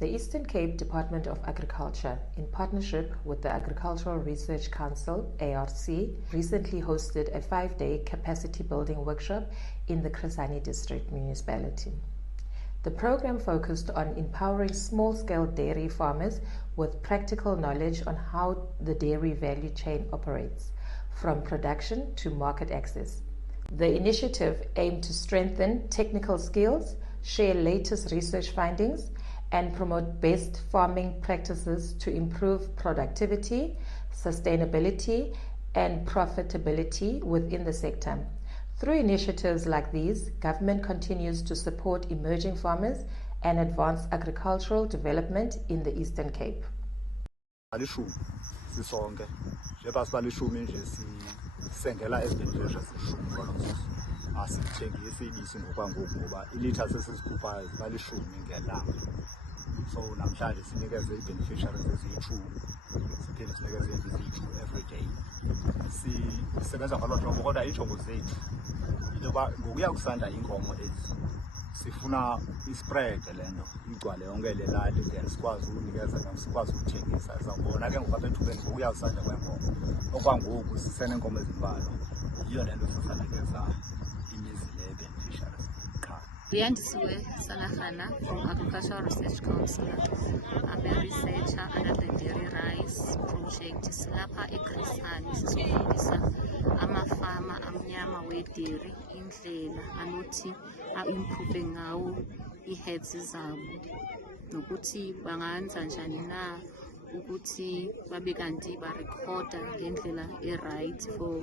The Eastern Cape Department of Agriculture, in partnership with the Agricultural Research Council, ARC, recently hosted a 5-day capacity building workshop in the Chris Hani District Municipality. The program focused on empowering small-scale dairy farmers with practical knowledge on how the dairy value chain operates, from production to market access. The initiative aimed to strengthen technical skills, share latest research findings, and promote best farming practices to improve productivity, sustainability, and profitability within the sector. Through initiatives like these, government continues to support emerging farmers and advance agricultural development in the Eastern Cape. So namhlanje sinikeze i-beneficiaries eziyi-2 siphinde sinikeze eziyi-2 every day. Sisebenza ngalo hlobo kodwa injongo zethu intoba ngokuya kusanda inkomo ezi sifuna ispread lento igcwale yonke le lali then sikwazi ukunikeza sikwazi ukuthengisa sizawubona ke ngoku apha ethubeni ngokuya kusanda kwenkomo okwangoku siseneenkomo ezimbalwa yiyo le nto sisanikeza imizi le beneficiaries. Leandisiwe Salahana from Agricultural Research Council. I'm a researcher under the Dairy Rice Project. Silapha eChris Hani sisofundisa amafama amnyama wedairy indlela anothi a-improve ngawo i-heads zabo nokuthi bangenza njani na ukuthi babe kanti ba-recorda ngendlela e-right for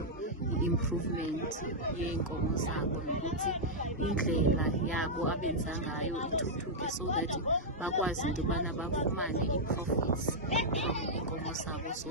i-improvement yey'nkomo zabo nokuthi indlela yabo abenza ngayo ithuthuke so that bakwazi into yobana bafumane i-profits from iy'nkomo zabo. So